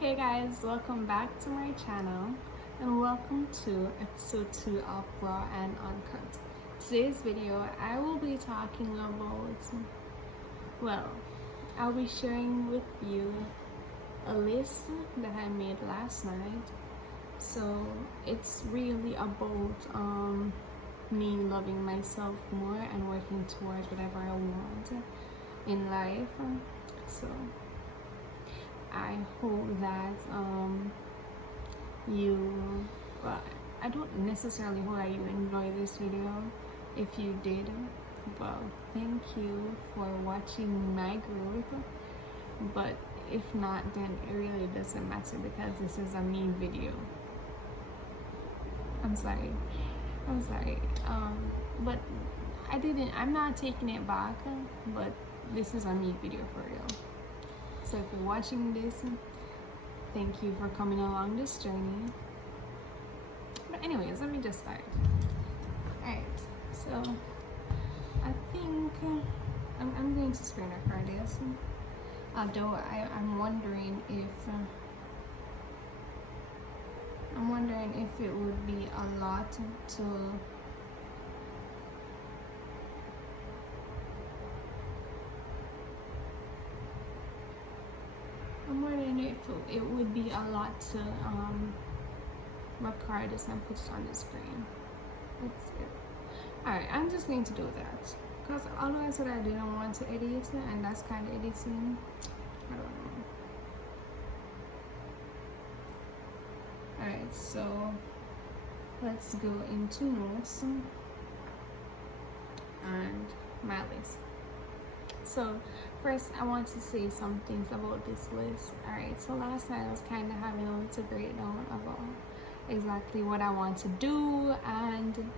Hey guys, welcome back to my channel and welcome to episode 2 of Raw and Uncut. Today's video I will be talking about, well, I'll be sharing with you a list that I made last night. So it's really about me loving myself more and working towards whatever I want in life. So I hope that well, I don't necessarily hope that you enjoy this video. If you did, well, thank you for watching my growth. But if not, then it really doesn't matter because this is a me video. I'm sorry. But I'm not taking it back, but this is a me video for real. So if you're watching this, thank you for coming along this journey. But anyways, let me just start. Alright, so I think I'm going to screen record this. Although I'm wondering if it would be a lot to it would be a lot to record this and put it on the screen. Let's see. Alright, I'm just going to do that. Because although I said I didn't want to edit, and that's kind of editing, I don't know. Alright, so let's go into notes and my list. So first I want to say some things about this list. Alright, so last night I was kind of having a little breakdown about exactly what I want to do, and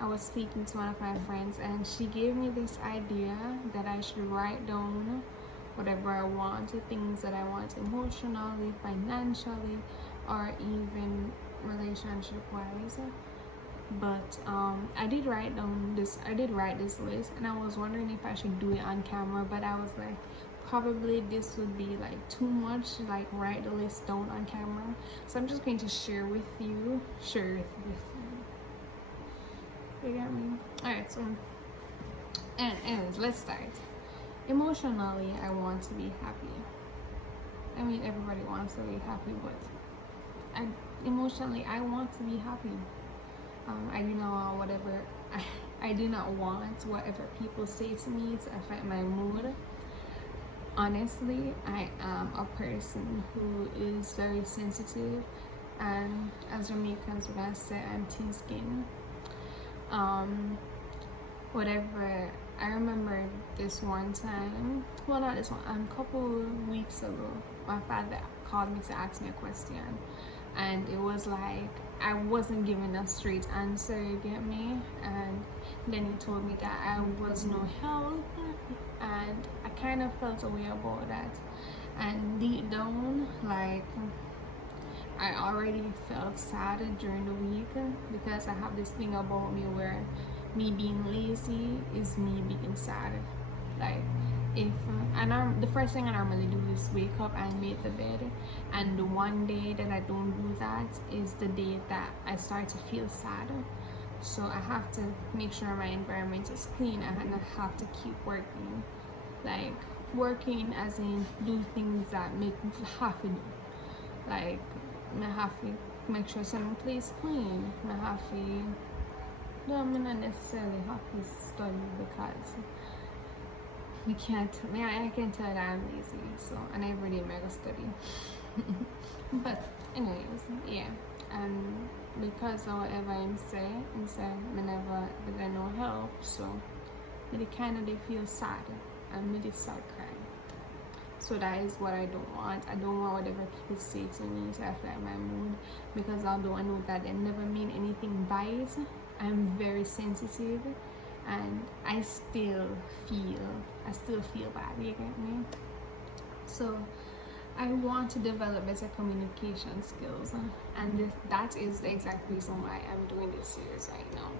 I was speaking to one of my friends and she gave me this idea that I should write down whatever I want, the things that I want emotionally, financially, or even relationship wise. But I did write this list, and I was wondering if I should do it on camera, but I was like, probably this would be like too much, like write the list down on camera. So I'm just going to share with you. You get me? Alright, so anyways, let's start. Emotionally, I want to be happy. I mean, everybody wants to be happy, but emotionally I want to be happy. I do not want whatever people say to me to affect my mood. Honestly, I am a person who is very sensitive, and as Jamaicans would I say, I'm thin skinned. Whatever. I remember this one time, well, not this one, a couple weeks ago, my father called me to ask me a question, and it was like I wasn't giving a straight answer, you get me? And then he told me that I was no help, and I kind of felt a way about that. And deep down, like, I already felt sad during the week because I have this thing about me where me being lazy is me being sad. Like, the first thing I normally do is wake up and make the bed, and the one day that I don't do that is the day that I start to feel sad. So I have to make sure my environment is clean, and I have to keep working, like working as in do things that make me happy. Like, I have to make sure some place clean. I'm not necessarily have to study because I can tell that I'm lazy, so and every day I go study. But anyways, yeah, and because of whatever I'm saying, I never did I no help, so I kind of feel sad and I start crying. So that is what I don't want. I don't want whatever people say to me to affect my mood, because although I know that they never mean anything by it, I'm very sensitive, and I still feel bad, you get me? So I want to develop better communication skills, and that is the exact reason why I'm doing this series right now,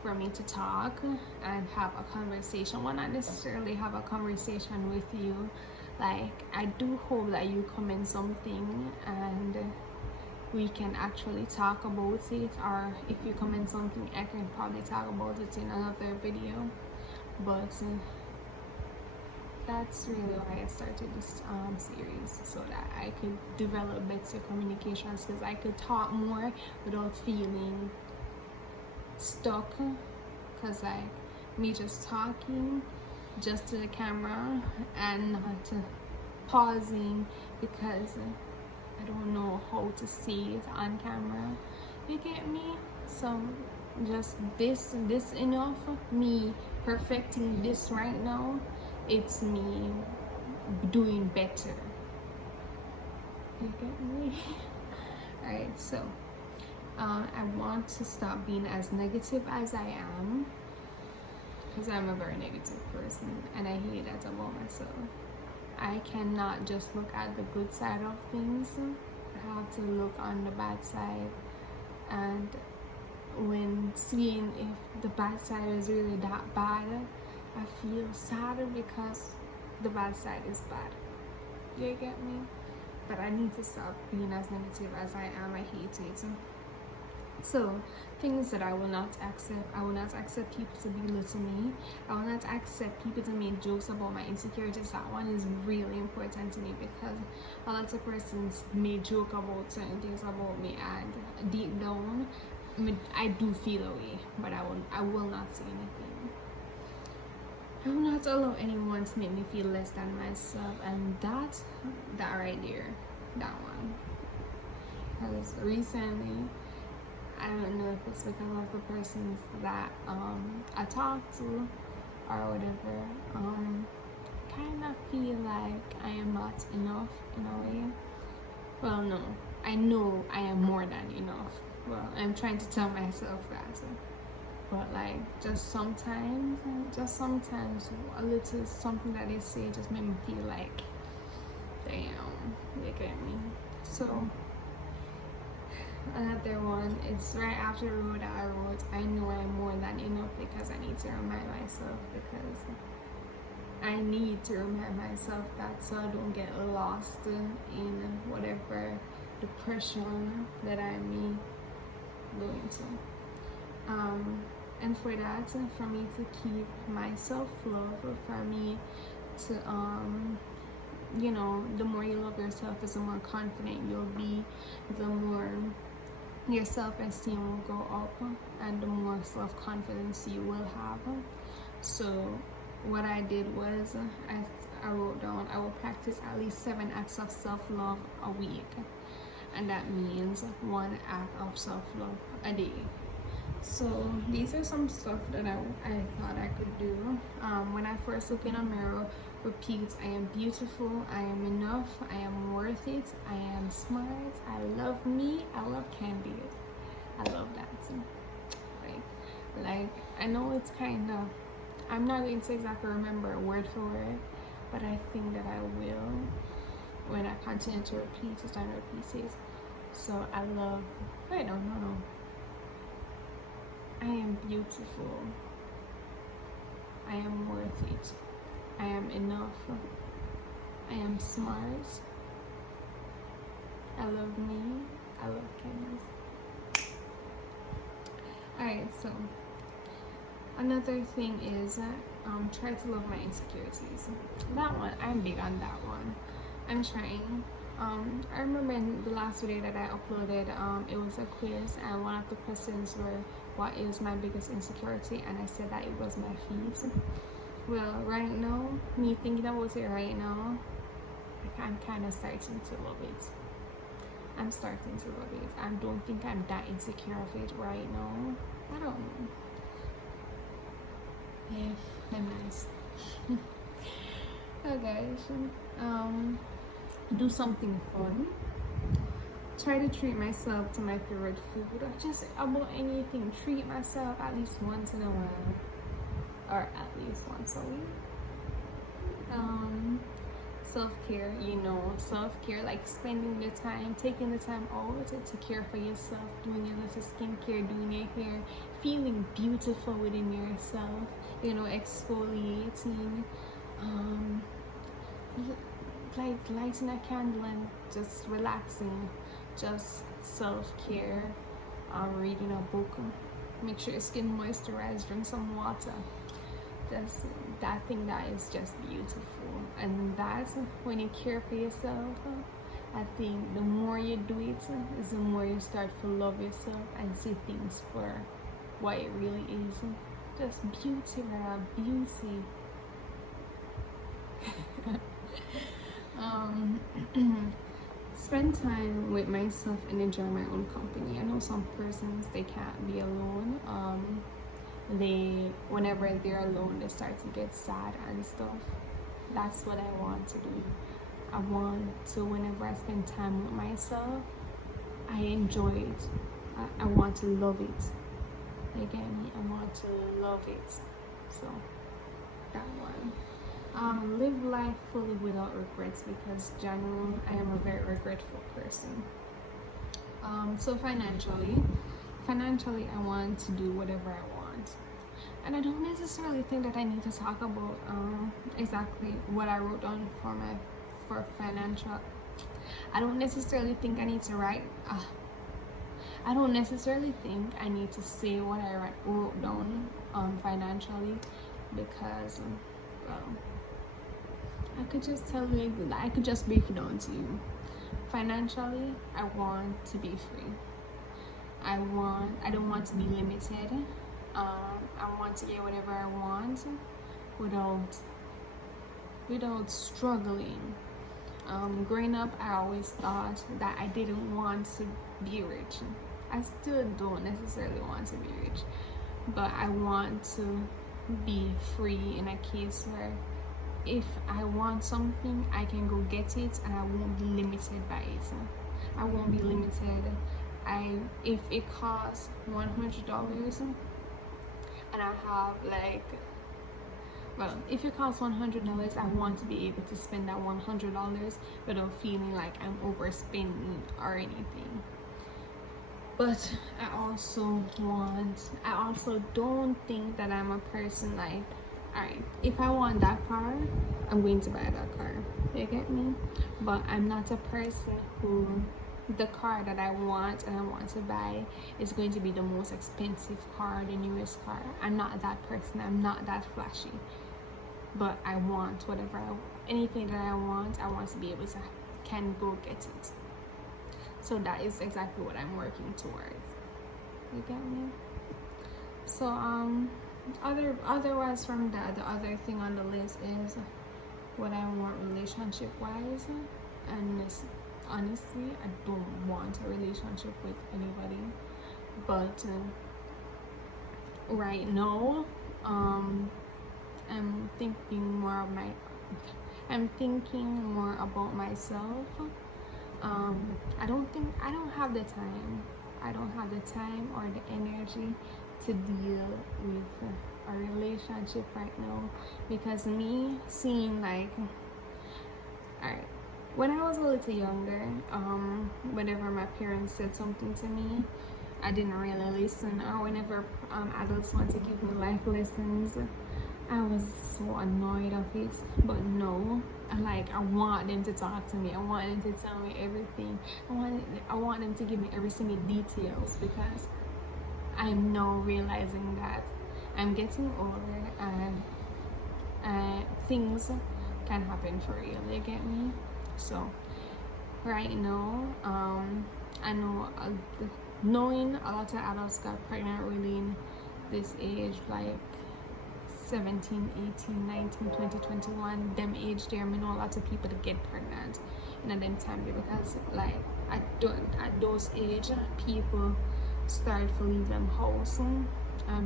for me to talk and have a conversation. Well, not necessarily have a conversation with you, Like, I do hope that you comment something and we can actually talk about it, or if you comment something I can probably talk about it in another video. But that's really why I started this series, so that I could develop better communication skills. I could talk more without feeling stuck, because like me just talking just to the camera and not pausing because I don't know how to see it on camera. You get me? So just this enough. Me perfecting this right now, it's me doing better. You get me? Alright, so I want to stop being as negative as I am, because I'm a very negative person and I hate that about myself. I cannot just look at the good side of things. I have to look on the bad side, and when seeing if the bad side is really that bad, I feel sadder because the bad side is bad. You get me? But I need to stop being as negative as I am. I hate it. So, things that I will not accept. I will not accept people to belittle me. I will not accept people to make jokes about my insecurities. That one is really important to me, because a lot of persons may joke about certain things about me, and deep down, I do feel away. But I will not say anything. I will not allow anyone to make me feel less than myself, and that right there, that one. Because recently, I don't know if it's because of the persons that I talk to or whatever, kind of feel like I am not enough in a way. Well, no, I know I am more than enough. Well, I'm trying to tell myself that. But like, just sometimes, a little something that they say just made me feel like, damn, you get me? So, another one is right after the road that I wrote, I know I'm more than enough, because I need to remind myself, because I need to remind myself that, so I don't get lost in whatever depression that I may go into. And for that, for me to keep my self-love, for me to you know, the more you love yourself is the more confident you'll be, the more your self-esteem will go up, and the more self-confidence you will have. So what I did was, I wrote down, I will practice at least 7 acts of self-love a week, and that means 1 act of self-love a day. So these are some stuff that I thought I could do. When I first look in a mirror, repeat, I am beautiful, I am enough, I am worth it, I am smart, I love me, I love Candice. I love that. Like I know it's kind of, I'm not going to exactly remember word for word, but I think that I will when I continue to repeat it and repeat it. So I love, wait, no. I am beautiful. I am worth it. I am enough. I am smart. I love me. I love Candice. Alright, so another thing is try to love my insecurities. That one, I'm big on that one. I'm trying. I remember in the last video that I uploaded, it was a quiz, and one of the questions were, what is my biggest insecurity? And I said that it was my feet. Well, right now, me thinking about it right now, I'm kind of starting to love it. I'm starting to love it. I don't think I'm that insecure of it right now. I don't know. Yeah, I'm nice. Oh gosh. Do something fun. Try to treat myself to my favorite food, or just about anything. Treat myself at least once in a while, or at least once a week. Self-care, self-care, like spending the time, taking the time out to care for yourself, doing your little skincare, doing your hair, feeling beautiful within yourself, exfoliating, like lighting a candle and just relaxing, just self-care, reading a book, make sure your skin moisturized, drink some water. Just that thing that is just beautiful. And that's when you care for yourself. I think the more you do it is the more you start to love yourself and see things for what it really is. Just beauty, girl, beauty. Spend time with myself and enjoy my own company. I know some persons, they can't be alone. They, whenever they're alone, they start to get sad and stuff. That's what I want to do. I want to, whenever I spend time with myself, I enjoy it. I want to love it. You get me? I want to love it. So that one. Live life fully without regrets, because generally I am a very regretful person. So financially I want to do whatever I want, and I don't necessarily think that I need to talk about exactly what I wrote down for financial. I don't necessarily think I need to write. I don't necessarily think I need to say what I wrote down financially, because I could just tell you, I could just break it down to you. Financially, I want to be free. I don't want to be limited. I want to get whatever I want without struggling. Growing up, I always thought that I didn't want to be rich. I still don't necessarily want to be rich, but I want to be free in a case where if I want something, I can go get it and I won't be limited by it. I won't be limited. If it costs $100 and I have if it costs $100, I want to be able to spend that $100 without feeling like I'm overspending or anything. But I also don't think that I'm a person like, alright, if I want that car, I'm going to buy that car. You get me? But I'm not a person who, the car that I want and I want to buy is going to be the most expensive car, the newest car. I'm not that person. I'm not that flashy. But I want anything that I want to be able to can go get it. So that is exactly what I'm working towards. You get me? So otherwise from that, the other thing on the list is what I want relationship wise. And honestly, I don't want a relationship with anybody. But right now, I'm thinking more about myself. I don't have the time or the energy to deal with a relationship right now, because me seeing like, alright, when I was a little younger, whenever my parents said something to me, I didn't really listen, or whenever adults want to give me life lessons, I was so annoyed of it. But no, I want them to talk to me. I want them to tell me everything. I want them to give me every single details, because I'm now realizing that I'm getting older and things can happen for real. You get me? So right now, I know knowing a lot of adults got pregnant really in this age, like 17, 18, 19, 20, 21, them age there. I know a lot of people that get pregnant in a them time, because at those age, people start to leave them house,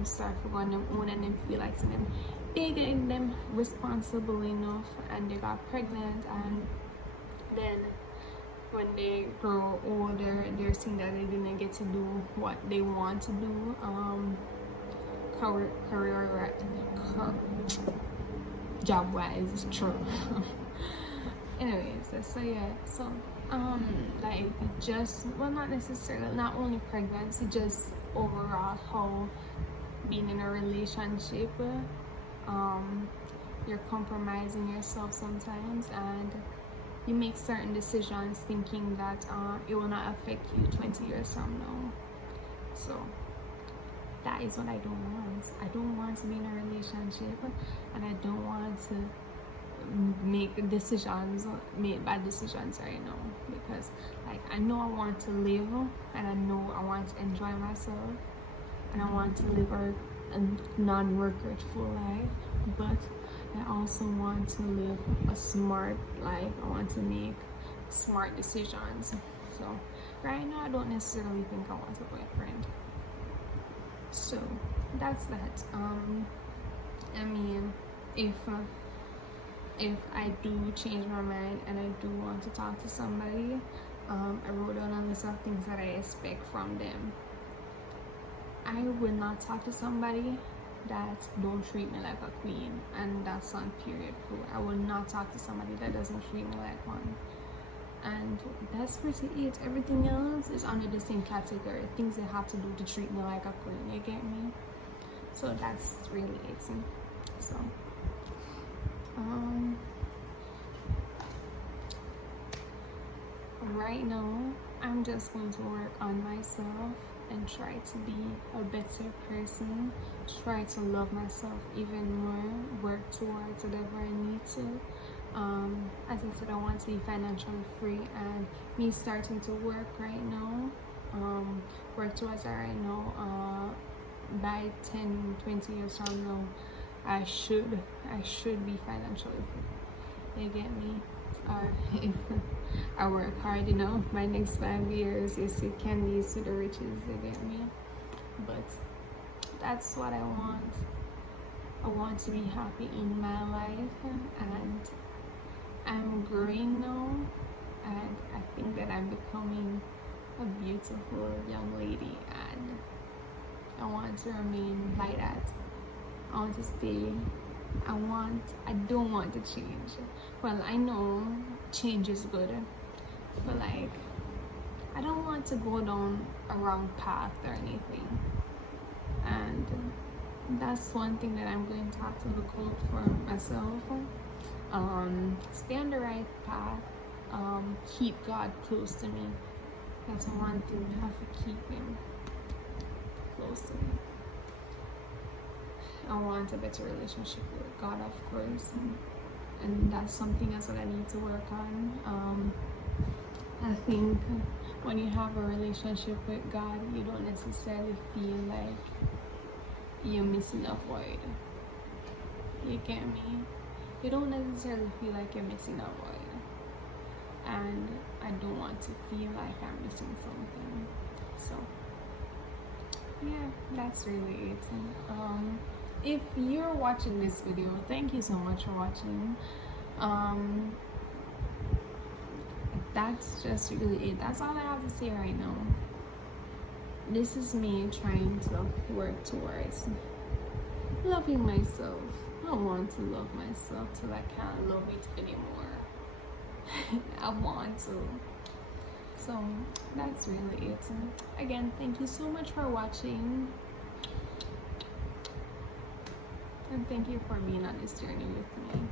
start to go on them own, and them feel like them big and them responsible enough, and they got pregnant, and then when they grow older, they're seeing that they didn't get to do what they want to do, job wise. True. Anyways, so yeah, so not necessarily, not only pregnancy, just overall how being in a relationship, you're compromising yourself sometimes, and you make certain decisions thinking that it will not affect you 20 years from now. So that is what I don't want. I don't want to be in a relationship, and I don't want to make bad decisions right now, because like I know I want to live, and I know I want to enjoy myself, and I want to live a non-regretful life, but I also want to live a smart life. I want to make smart decisions. So right now I don't necessarily think I want a boyfriend. So that's that. I mean, if I do change my mind and I do want to talk to somebody, I wrote down a list of things that I expect from them. I will not talk to somebody that don't treat me like a queen, and that's on period. I will not talk to somebody that doesn't treat me like one. And that's pretty it. Everything else is under the same category. Things they have to do to treat me like a queen. You get me? So that's really it. So right now I'm just going to work on myself and try to be a better person, try to love myself even more, work towards whatever I need to. As I said, I want to be financially free, and me starting to work right now, work towards that right now, by 10-20 years from now, I should be financially free. You get me? Or if I work hard enough, my next 5 years, you see Candice to the riches. You get me? But that's what I want. I want to be happy in my life, and I'm growing now, and I think that I'm becoming a beautiful young lady, and I want to remain like that. I want to stay. I don't want to change. Well, I know change is good, but like, I don't want to go down a wrong path or anything. And that's one thing that I'm going to have to look out for myself. Stay on the right path. Keep God close to me. That's one thing. I have to keep Him close to me. I want a better relationship with God, of course, and that's something else that I need to work on. I think when you have a relationship with God, you don't necessarily feel like you're missing a void. You get me? You don't necessarily feel like you're missing a void, and I don't want to feel like I'm missing something. So yeah, that's really it. If you're watching this video, thank you so much for watching. That's just really it. That's all I have to say right now. This is me trying to work towards loving myself. I want to love myself till I can't love it anymore. I want to. So that's really it. Again, thank you so much for watching. And thank you for being on this journey with me.